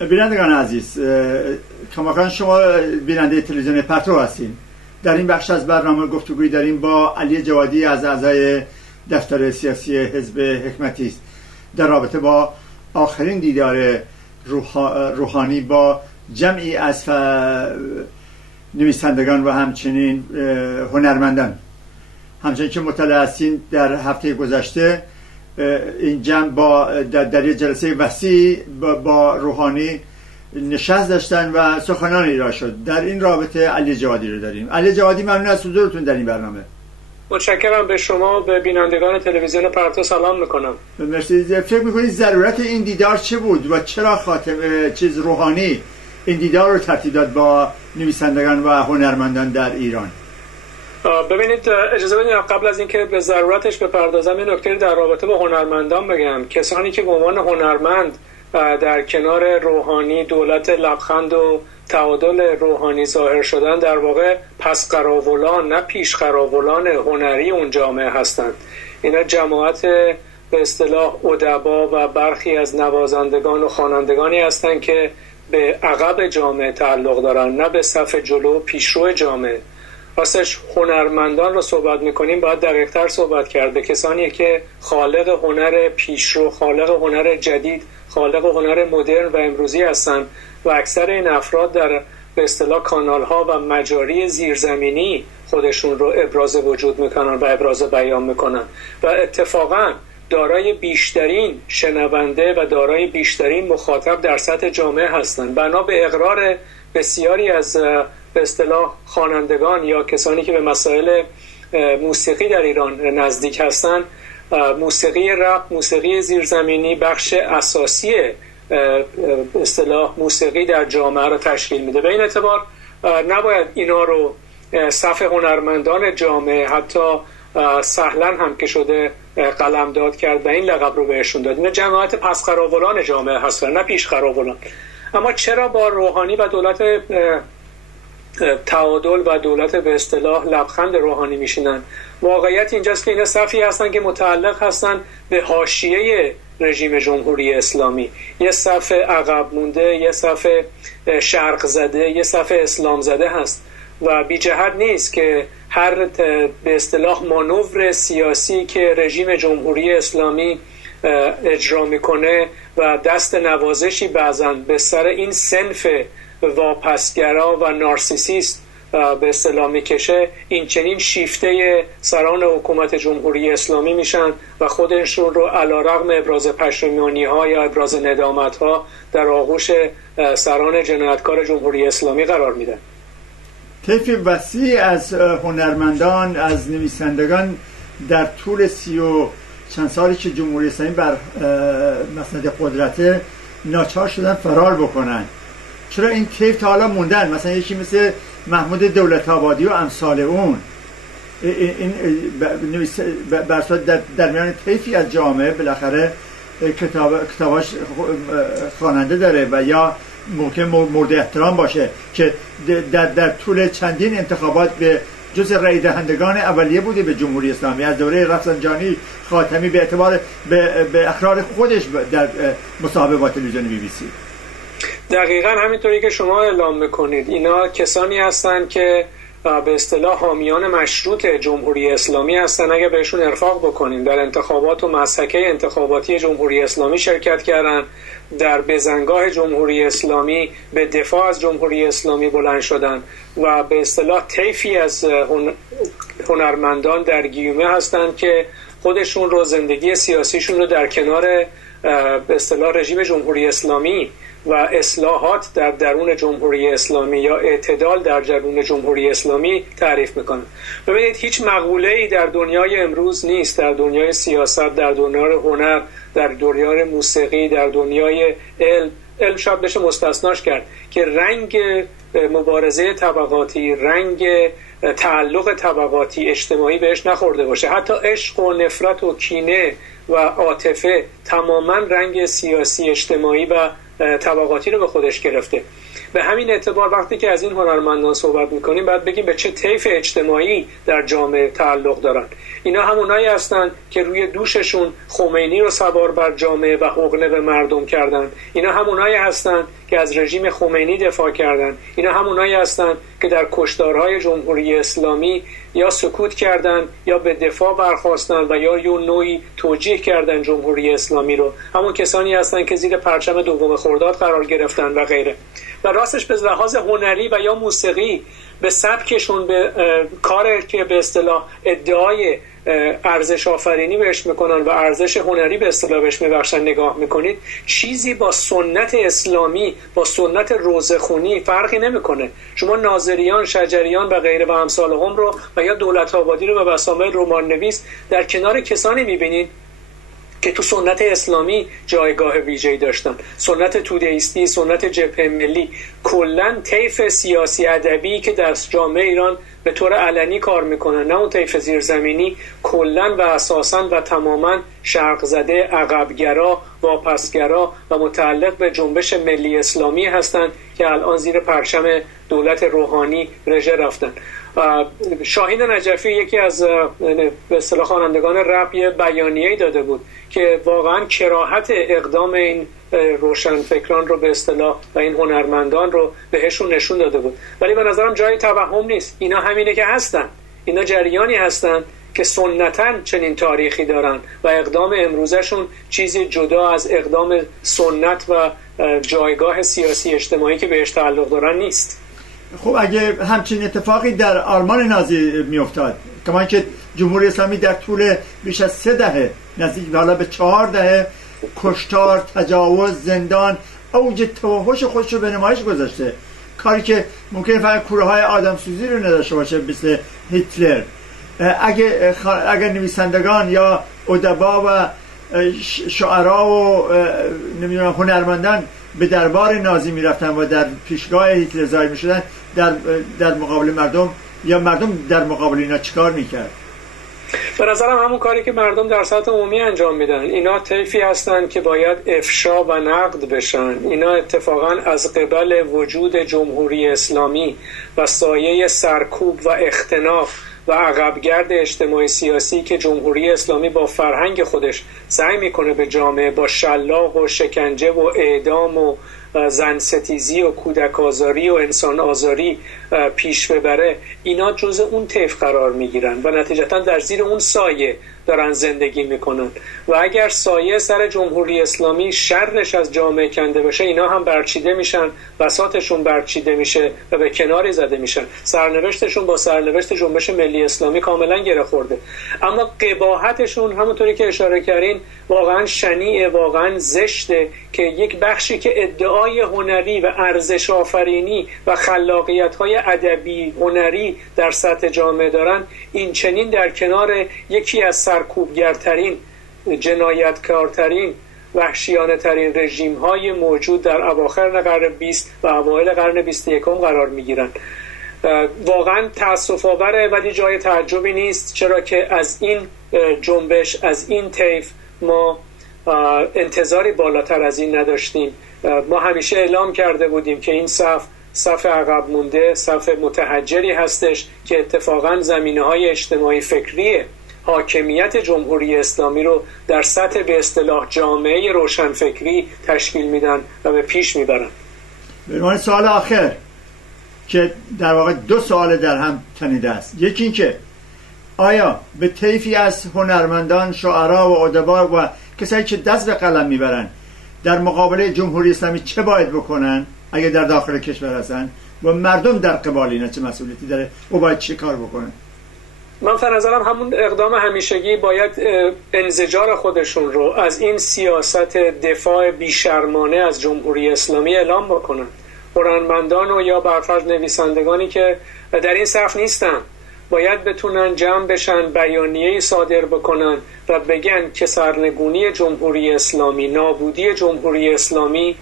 بینندگان عزیز، کماکان شما بیننده تلویزیون پرتو هستین. در این بخش از برنامه گفتگویی داریم با علی جوادی از اعضای دفتر سیاسی حزب حکمتی است در رابطه با آخرین دیدار روحانی با جمعی از نویسندگان و همچنین هنرمندان. همچنین که مطلع هستین در هفته گذشته این جمع در یک جلسه وسیع با روحانی نشست داشتن و سخنانی را شد. در این رابطه علی جوادی رو داریم. علی جوادی، ممنون از حضورتون در این برنامه. متشکرم. به شما به بینندگان تلویزیون پرتو سلام میکنم. مرسی. فکر میکنید ضرورت این دیدار چه بود و چرا روحانی این دیدار رو ترتیب داد با نویسندگان و هنرمندان در ایران؟ ببینید، اجازه بدید قبل از اینکه به ضرورتش بپردازم این نکته در رابطه با هنرمندان بگم. کسانی که به عنوان هنرمند در کنار روحانی، دولت لبخند و تعادل روحانی ظاهر شدن، در واقع پس قراولان نه پیش قراولان هنری اون جامعه هستند. اینا جماعت به اصطلاح ادبا و برخی از نوازندگان و خوانندگانی هستند که به عقب جامعه تعلق دارن، نه به صف جلو پیشرو جامعه. راستش هنرمندان رو صحبت میکنیم باید دقیق‌تر صحبت کرد. به کسانی که خالق هنر پیشرو، خالق هنر جدید، خالق هنر مدرن و امروزی هستن و اکثر این افراد در به اصطلاح کانال‌ها و مجاری زیرزمینی خودشون رو ابراز وجود میکنن و ابراز بیان میکنن و اتفاقاً دارای بیشترین شنونده و دارای بیشترین مخاطب در سطح جامعه هستند. بنا به اقرار بسیاری از به اصطلاح خوانندگان یا کسانی که به مسائل موسیقی در ایران نزدیک هستند، موسیقی رپ، موسیقی زیرزمینی بخش اساسی به اصطلاح موسیقی در جامعه را تشکیل میده. به این اعتبار نباید اینا رو صف هنرمندان جامعه حتی سهلا هم که شده قلمداد کرد و این لقب رو بهشون داد. اینا جماعت پس قراولان جامعه هستن، نه پیش قراولان. اما چرا با روحانی و دولت تعادل و دولت به اصطلاح لبخند روحانی میشینن؟ واقعیت اینجاست که اینا صفی هستن که متعلق هستن به حاشیه رژیم جمهوری اسلامی، یه صف عقب مونده، یه صف شرق زده، یه صف اسلام زده هست و بی جهت نیست که هر به اصطلاح مانور سیاسی که رژیم جمهوری اسلامی اجرا میکنه و دست نوازشی بعضاً به سر این صنف واپسگرا و نارسیسیست به اصطلاح میکشه، این چنین شیفته سران حکومت جمهوری اسلامی میشن و خودشون رو علیرغم ابراز پشیمانی ها یا ابراز ندامت ها در آغوش سران جنایتکار جمهوری اسلامی قرار میدن. طیف وسیع از هنرمندان، از نویسندگان در طول 30 و چند سالی که جمهوری اسلامی بر مسند قدرت ناچار شدن فرار بکنن. چرا این طیف تا حالا موندن؟ مثلا یکی مثل محمود دولت‌آبادی و امثال اون، این در میان طیفی از جامعه بالاخره کتاباش خواننده داره و یا ممکن مورد احترام باشه که در طول چندین انتخابات به جز رای دهندگان اولیه بوده به جمهوری اسلامی، از دوره رفسنجانی، خاتمی، به اعتبار به اقرار خودش در مصاحبه با تلویزیون BBC. دقیقاً همینطوری که شما اعلام میکنید، اینا کسانی هستند که به اصطلاح حامیان مشروط جمهوری اسلامی هستن. اگه بهشون ارفاق بکنیم، در انتخابات و مسحکه انتخاباتی جمهوری اسلامی شرکت کردن، در بزنگاه جمهوری اسلامی به دفاع از جمهوری اسلامی بلند شدن و به اصطلاح طیفی از هنرمندان در گیومه هستند که خودشون رو، زندگی سیاسیشون رو در کنار به اصطلاح رژیم جمهوری اسلامی و اصلاحات در درون جمهوری اسلامی یا اعتدال در درون جمهوری اسلامی تعریف میکنن. ببینید، هیچ مقوله‌ای در دنیای امروز نیست، در دنیای سیاست، در دنیای هنر، در دنیای موسیقی، در دنیای علم شاید بشه مستثناش کرد، که رنگ مبارزه طبقاتی، رنگ تعلق طبقاتی اجتماعی بهش نخورده باشه. حتی عشق و نفرت و کینه و عاطفه تماما رنگ سیاسی، اجتماعی و طبقاتی رو به خودش گرفته. به همین اعتبار وقتی که از این هنرمندان صحبت میکنیم باید بگیم به چه طیف اجتماعی در جامعه تعلق دارن. اینا همونایی هستن که روی دوششون خمینی رو سوار بر جامعه و حقنه به مردم کردن. اینا همونایی هستن که از رژیم خمینی دفاع کردن. اینا همونایی هستن که در کشتارهای جمهوری اسلامی یا سکوت کردن یا به دفاع برخاستن و یا یه نوعی توجیه کردن جمهوری اسلامی رو. همون کسانی هستن که زیر پرچم دوم خرداد قرار گرفتن و غیره. و راستش به لحاظ هنری و یا موسیقی به سبکشون، به کار که به اصطلاح ادعای ارزش آفرینی بهش میکنن و ارزش هنری به اصطلاح بهش میبخشن نگاه میکنید، چیزی با سنت اسلامی، با سنت روزخونی فرقی نمیکنه. شما ناظریان، شجریان و غیره و امثال هم رو و یا دولت آبادی رو و بسامه رمان نویس در کنار کسانی میبینید که تو سنت اسلامی جایگاه ویژه‌ای داشتن. سنت توده‌ایستی، سنت جبهه ملی، کلاً طیف سیاسی ادبی که در جامعه ایران به طور علنی کار میکنن، نه اون طیف زیرزمینی، کلاً و اساساً و تماماً شرق زده، عقبگرا، واپسگرا و متعلق به جنبش ملی اسلامی هستند که الان زیر پرچم دولت روحانی رژه رفتن. شاهین نجفی یکی از به اصطلاح خوانندگان رپ یه بیانیه‌ای داده بود که واقعا کراهت اقدام این روشنفکران رو به اصطلاح و این هنرمندان رو بهشون نشون داده بود. ولی به نظرم جای توهم نیست. اینا همینه که هستن. اینا جریانی هستن که سنتاً چنین تاریخی دارن و اقدام امروزشون چیزی جدا از اقدام سنت و جایگاه سیاسی اجتماعی که بهش تعلق دارن نیست. خب اگه همچین اتفاقی در آلمان نازی میافتاد، کما که جمهوری اسلامی در طول بیش از 3 دهه، نزدیک حالا به 4 دهه کشتار، تجاوز، زندان، اوج توحش خودش رو به نمایش گذاشته، کاری که ممکنه فقط کوره‌های آدمسوزی رو نداشته باشه مثل هیتلر. اگه نویسندگان یا ادبا و شعرا و نمیدونم هنرمندان به دربار نازی میرفتن و در پیشگاه هیتلر ظاهر میشدن در مقابل مردم، یا مردم در مقابل اینا چیکار میکرد؟ به نظرم همون کاری که مردم در سطح عمومی انجام میدن. اینا طیفی هستن که باید افشا و نقد بشن. اینا اتفاقا از قبل وجود جمهوری اسلامی و سایه سرکوب و اختناق و عقبگرد اجتماعی سیاسی که جمهوری اسلامی با فرهنگ خودش سعی میکنه به جامعه با شلاق و شکنجه و اعدام و زن ستیزی و کودک آزاری و انسان آزاری پیش ببره، اینا جزء اون طیف قرار میگیرن و نتیجتا در زیر اون سایه دارن زندگی میکنن. و اگر سایه سر جمهوری اسلامی شرش از جامعه کنده بشه، اینا هم برچیده میشن، بساطشون برچیده میشه و به کناری زده میشن. سرنوشتشون با سرنوشت جنبش ملی اسلامی کاملا گره خورده. اما قباحتشون همونطوری که اشاره کردین واقعا شنیعه، واقعا زشته که یک بخشی که ادعای هنری و ارزش آفرینی و خلاقیت‌های ادبی هنری در سطح جامعه دارن، این چنین در کنار یکی از سرکوبگرترین، جنایتکارترین، وحشیانه ترین رژیم های موجود در اواخر قرن 20 و اوایل قرن 21 قرار می گیرن. واقعا تأسف آوره ولی جای تعجبی نیست، چرا که از این جنبش، از این طیف ما انتظاری بالاتر از این نداشتیم. ما همیشه اعلام کرده بودیم که این صف عقب مونده، صف متحجری هستش که اتفاقا زمینه‌های اجتماعی فکری حاکمیت جمهوری اسلامی رو در سطح به اصطلاح جامعه روشنفکری تشکیل میدن و به پیش میبرن. به سوال آخر که در واقع 2 سوال در هم تنیده است. یکی این که آیا به طیفی از هنرمندان، شعرا و ادبا و کسایی که دست به قلم میبرن در مقابل جمهوری اسلامی چه باید بکنن اگه در داخل کشور هستن، و مردم در قبال اینا چه مسئولیتی داره و باید چه کار بکنن؟ من به نظرم همون اقدام همیشگی باید انزجار خودشون رو از این سیاست دفاع بیشرمانه از جمهوری اسلامی اعلام بکنن. هنرمندان و یا برفرض نویسندگانی که در این صف نیستن باید بتونن جمع بشن، بیانیه‌ای صادر بکنن و بگن که سرنگونی جمهوری اسلامی، نابودی جمهوری اسلامی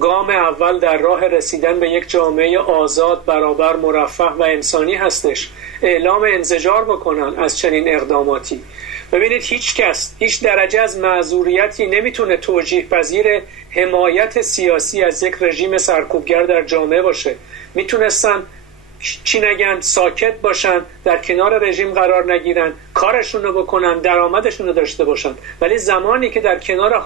گام اول در راه رسیدن به یک جامعه آزاد، برابر، مرفه و انسانی هستش. اعلام انزجار بکنن از چنین اقداماتی ببینید هیچ کس هیچ درجه از معذوریتی نمیتونه توجیه پذیر حمایت سیاسی از یک رژیم سرکوبگر در جامعه باشه. میتونستن چی نگن، ساکت باشن، در کنار رژیم قرار نگیرن، کارشون رو بکنن، درآمدشون رو داشته باشن، ولی زمانی که در کنار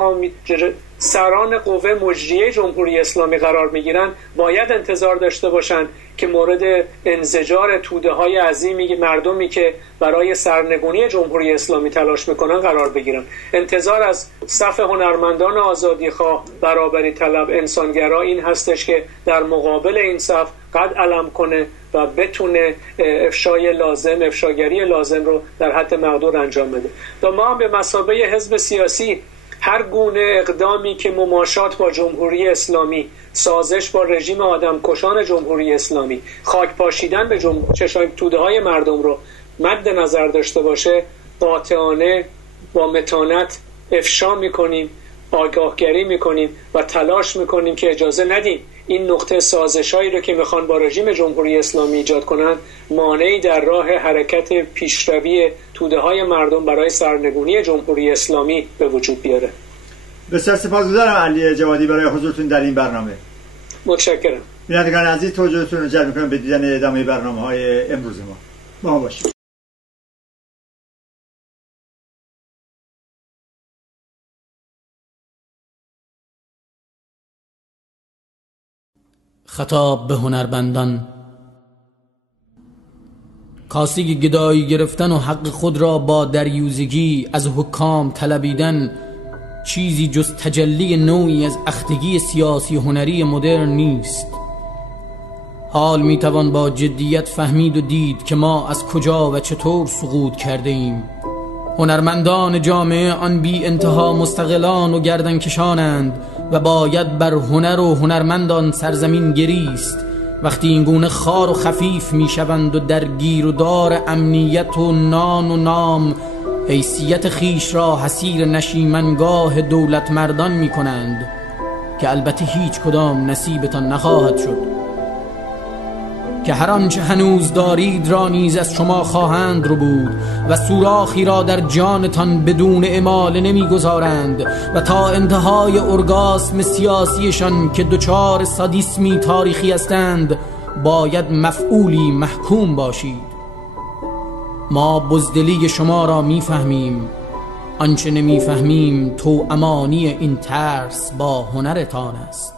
سران قوه مجریه جمهوری اسلامی قرار میگیرن باید انتظار داشته باشن که مورد انزجار توده های عظیمی مردمی که برای سرنگونی جمهوری اسلامی تلاش میکنن قرار بگیرن. انتظار از صف هنرمندان آزادیخواه، برابری طلب، انسانگرا این هستش که در مقابل این صف قد علم کنه و بتونه افشاگری لازم رو در حد مقدور انجام بده. و ما هم به مثابه حزب سیاسی هر گونه اقدامی که مماشات با جمهوری اسلامی، سازش با رژیم آدمکشان جمهوری اسلامی، خاک پاشیدن به چشم توده های مردم رو مد نظر داشته باشه، قاطعانه با متانت افشا میکنیم، آگاهگری میکنیم و تلاش میکنیم که اجازه ندیم این نقطه سازشایی رو که میخوان با رژیم جمهوری اسلامی ایجاد کنن مانعی در راه حرکت پیشروی توده های مردم برای سرنگونی جمهوری اسلامی به وجود بیاره. بسیار سپاسگزارم علی جوادی برای حضورتون در این برنامه. متشکرم. بینندگان عزیز توجهتون رو جلب می‌کنم به دیدن ادامه برنامه‌های امروز ما. با ما باشید. خطاب به هنرمندان. کاسه گدایی گرفتن و حق خود را با دریوزگی از حکام طلبیدن چیزی جز تجلی نوعی از اختگی سیاسی هنری مدرن نیست. حال میتوان با جدیت فهمید و دید که ما از کجا و چطور سقوط کرده ایم. هنرمندان جامعه آن بی انتها مستقلان و گردنکشانند و باید بر هنر و هنرمندان سرزمین گریست. وقتی این گونه خار و خفیف میشوند و در گیر و دار امنیت و نان و نام حیثیت خیش را حصیر نشیمنگاه دولت مردان میکنند که البته هیچ کدام نصیبتان نخواهد شد، که هر آنچه هنوز دارید را نیز از شما خواهند رو بود و سوراخی را در جانتان بدون اعمال نمیگذارند و تا انتهای ارگاسم سیاسیشان که دچار سادیسمی تاریخی هستند باید مفعولی محکوم باشید. ما بزدلی شما را میفهمیم، آنچه نمیفهمیم تو امانی این ترس با هنرتان است.